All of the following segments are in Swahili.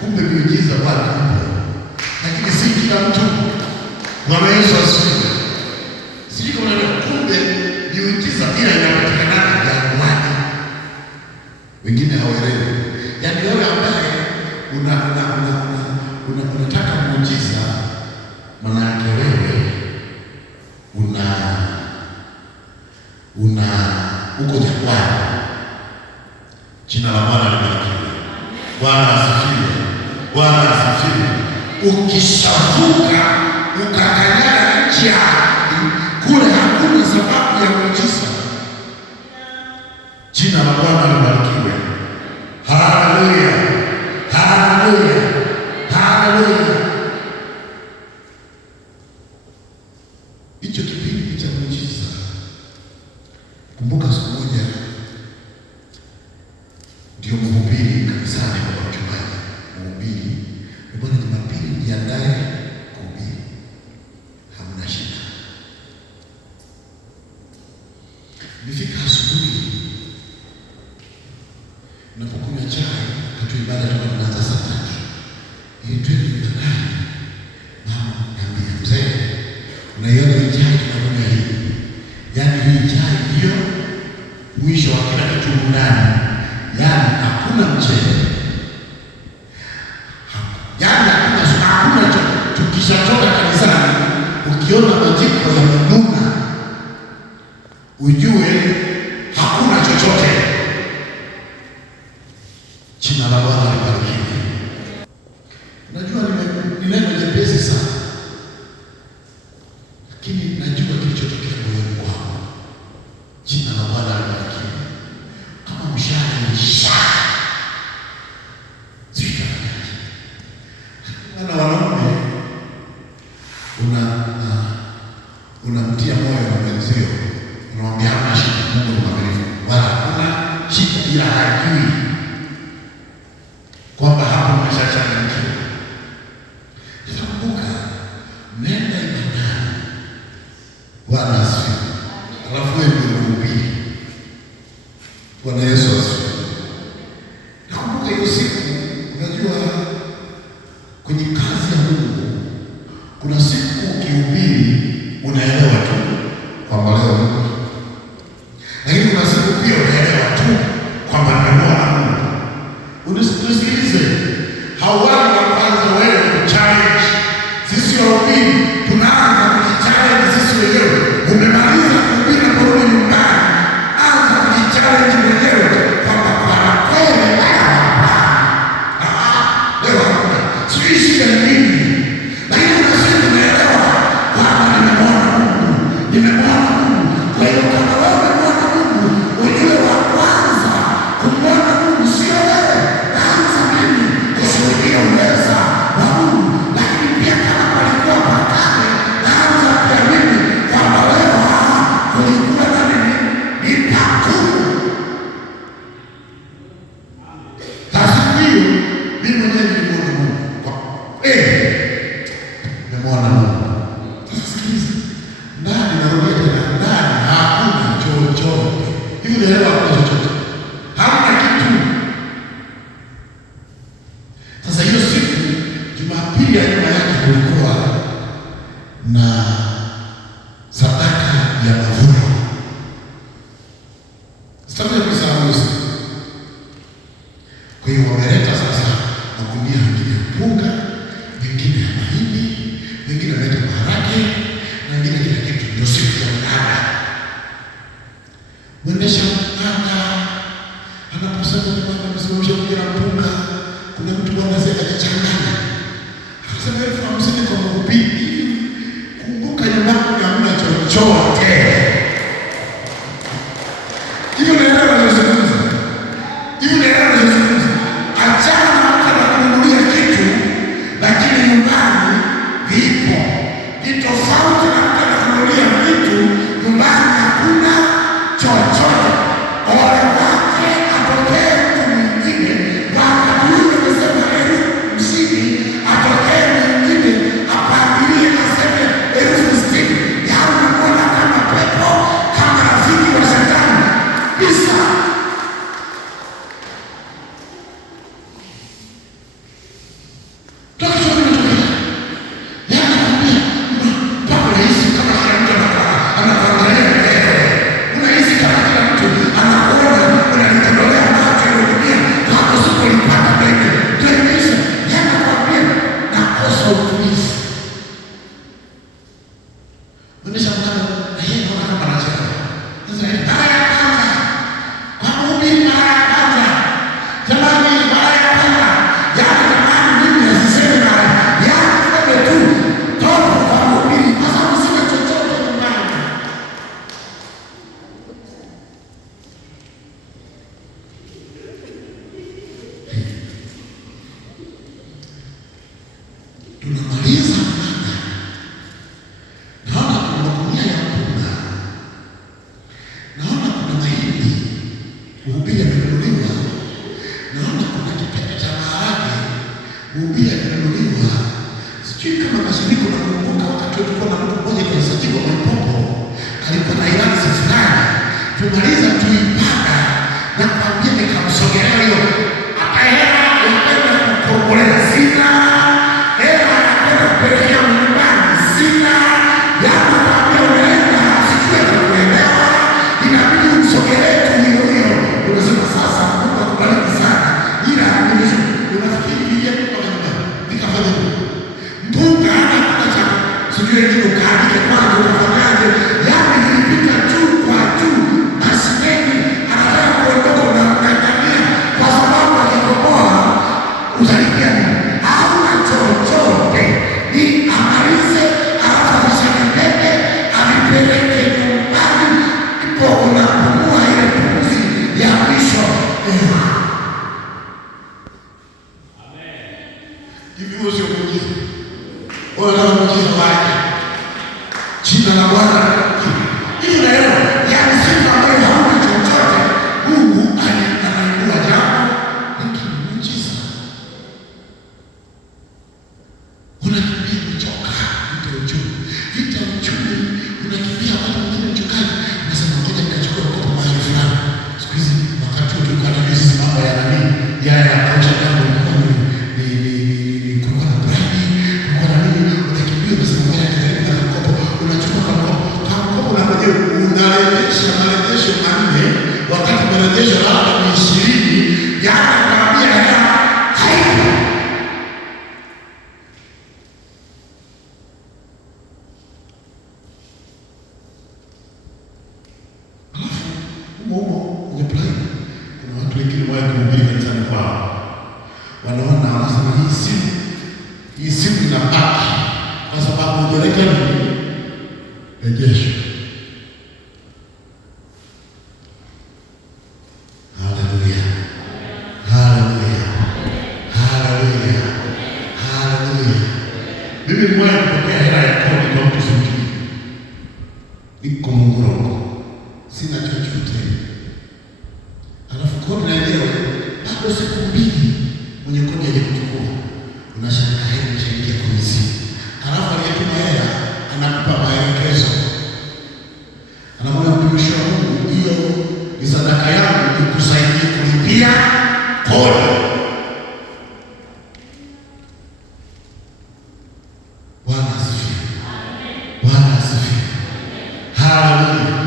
Kumbe miujiza bado ipo, lakini si kila mtu. Bwana Yesu asifiwe. Sijui kama unaelewa, kumbe miujiza pia inapatikana jangwani. Wengine hawaelewi. Yaani wewe ambaye unataka muujiza, maana yake wewe uko jangwani. Jina la Bwana libarikiwe. Bwana asifiwe. Bwana asifiwe. Ukishavuka ukakanyaga nchi ya ahadi, kule hakuna sababu ya muujiza. Jina la Bwana libarikiwe. Haleluya. Haleluya. Haleluya. Hicho kipindi cha muujiza. Kumbuka siku moja ndio mhubiri kanisani kwa mchungaji. Mhubiri, bwana, Jumapili jiandae kuhubiri. Hamna shida. Nilifika asubuhi. Napokunywa chai, katu ibada tunaanza saa 3. Ili twende mtaani. Mama niambia, mzee, unaiona hii chai tunakunywa hii? Yaani hii chai hiyo mwisho wa kila kitu ndani. Yaani hakuna mchele. Yaani hakuna tukishatoka kanisani, ukiona majiko yamenuna, ujue hakuna chochote. Jina la Bwana libarikiwe. Najua ni neno jepesi sana, lakini najua kilichotokea moyoni kwako. Jina la Bwana libarikiwe. Kama mshahara ni mshahara, zitafanyaje? Wana wanaume unamtia moyo na mwenzio, unamwambia hamna shida, Mungu ni mwaminifu, wala hakuna shida, ila hajui kwamba hapo umeshachanganyikiwa. Kumbuka, nenda ibadani. Bwana asifiwe. Alafu wewe ndio mhubiri. Bwana Yesu asifiwe. Nakumbuka hiyo siku, unajua kwenye kazi ya Mungu kuna siku ukihubiri unaelewa tu kwamba leo Mungu. Lakini kuna siku pia unaelewa tu kwamba nimemwona Mungu. Unisikilize. Hawali wa kwanza wewe kuchallenge. Sisi wahubiri tunaanza kujichallenge sisi wenyewe. Umemaliza kuhubiri na kurudi nyumbani, anza kujichallenge mwenyewe kwamba kwa kweli leo hakuna. Sijui shida ni nini. Lakini kuna siku unaelewa kwamba nimemwona Mungu. Nimemwona Mungu. Kwa hiyo kama wewe umemwona Mungu, ujue wa kwanza kumwona Mungu sio wewe. Anza mimi kushuhudia uweza wa Mungu. Lakini pia kama palikuwa pakame, naanza pia mimi kwamba leo kulikuwa na mimi nitakumu. Tasikiyo, mimi mwenyewe nilimwona Mungu. Nimemwona Mungu. Sikiliza. Ndani narudia tena, ndani hakuna chochote. Hivi unaelewa hakuna chochote? Hamna kitu. Sasa hiyo siku Jumapili ya nyuma yake kulikuwa na sadaka ya mavuno. Sitakuja kusahau hiyo siku. Kwa hiyo wameleta sasa magunia mengine ya mpunga, mengine ya mahindi, mengine wameleta maharage, na mengine kila kitu. Ndio siku ya mnada. Mwendesha mnada anaposema kwamba msimamisha kugira mpunga, kuna mtu bwana sasa akachanganya. Akasema 50,000 kwa mhubiri. Kumbuka tunamaliza mnada, naona kuna magunia ya mpunga, naona kuna mahindi, mhubiri amenunuliwa, naona kuna kipande cha maharage, mhubiri amenunuliwa. Sijui kama mashariki unakumbuka wakati tulikuwa na mtu mmoja tunasajiliwa Mpopo, alikuwa na ilani fulani, tumaliza tuipaka na kwambia nikamsogelea hiyo akaenda kwenda kukombolea sina hela kwenda kupelekea nyumbani sina yana kwambia unaenda sijui atakuelewa, inabidi umsogelee tu hiyo hiyo. Unasema sasa Mungu akubariki sana, ila unafikiri vile nikafanya mpunga hana cha sijui nini ukaandike kwanza unafanyaje, yani ilipita juu kwa juu na simeni anataka kuondoka na kuangalia kwa sababu alikopoa utalipia nini? Hauna chochote, ni amalize alafu afisane mbele alipeleke nyumbani, ipo unapumua ile pumzi ya mwisho. Hivi huo sio muujiza? Wala muujiza wake. Jina la Bwana hivi leo, yani siku ambayo hauna chochote, Mungu anainua jambo lakini muujiza. Unakimbia kuchoka vita uchumi, unakimbia watu wengine mchokaji, unasema ngoja nikachukua mkopo mahali fulani. Siku hizi wakati wote tulikuwa na hizi mambo ya nani ya kocha jambo ni kulikuwa na brandi, kulikuwa na nini, unakimbia unasema ngoja nikachukua mkopo, unachukua mkopo unakuja unarejesha marejesho manne, wakati marejesho labda ni 20 yana kwambia hela haipo. Kwenye plani kuna watu wengine wao kuhubiri kanisani kwao, wanaona wanasema hii simu inabaki kwa sababu hujaleta rejesho. Haleluya, haleluya, haleluya, haleluya. Mimi mmoja kupokea hela ya kodi kwa mtu simjui, niko Mungu, sina chochote, alafu kodi na yenyewe bado siku 2 mwenye kodi alikuchukua, unashangaa hela imeshaingia kwenye simu, alafu aliyetuma hela anakupa maelekezo, anamwambia mtumishi wa Mungu, hiyo ni sadaka yangu ikusaidie kulipia kodi. Bwana asifiwe, Bwana asifiwe, haleluya.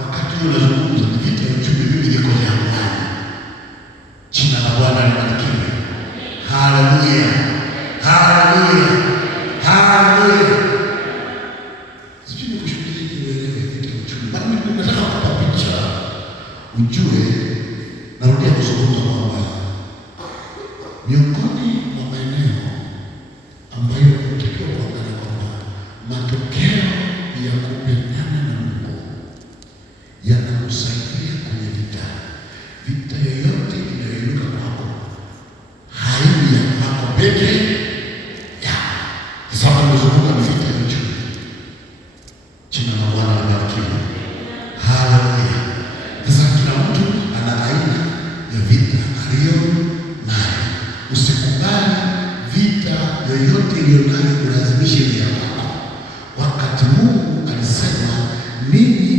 Wakati unazungumza ni vita ya uchumi, mimi niko jangwani. Jina la Bwana libarikiwe. Haleluya, haleluya, haleluya. Sijui nikushuhudia kielelewe vita ya uchumi, bali nataka kukupa picha ujue. Narudia kuzungumza kwamba miongoni mwa maeneo ambayo unatakiwa kuangalia kwamba matokeo ya kupendana na Mungu yanakusaidia kwenye vita yoyote inayoinuka kwako, haiwi ya kwako peke yako. Sasa nimezunguka vita ya uchumi. Jina la Bwana libarikiwe. Haleluya. Sasa kila mtu ana aina ya vita aliyo nayo. Usikubali vita yoyote iliyo nayo kulazimisha ile ya kwako, wakati Mungu alisema mimi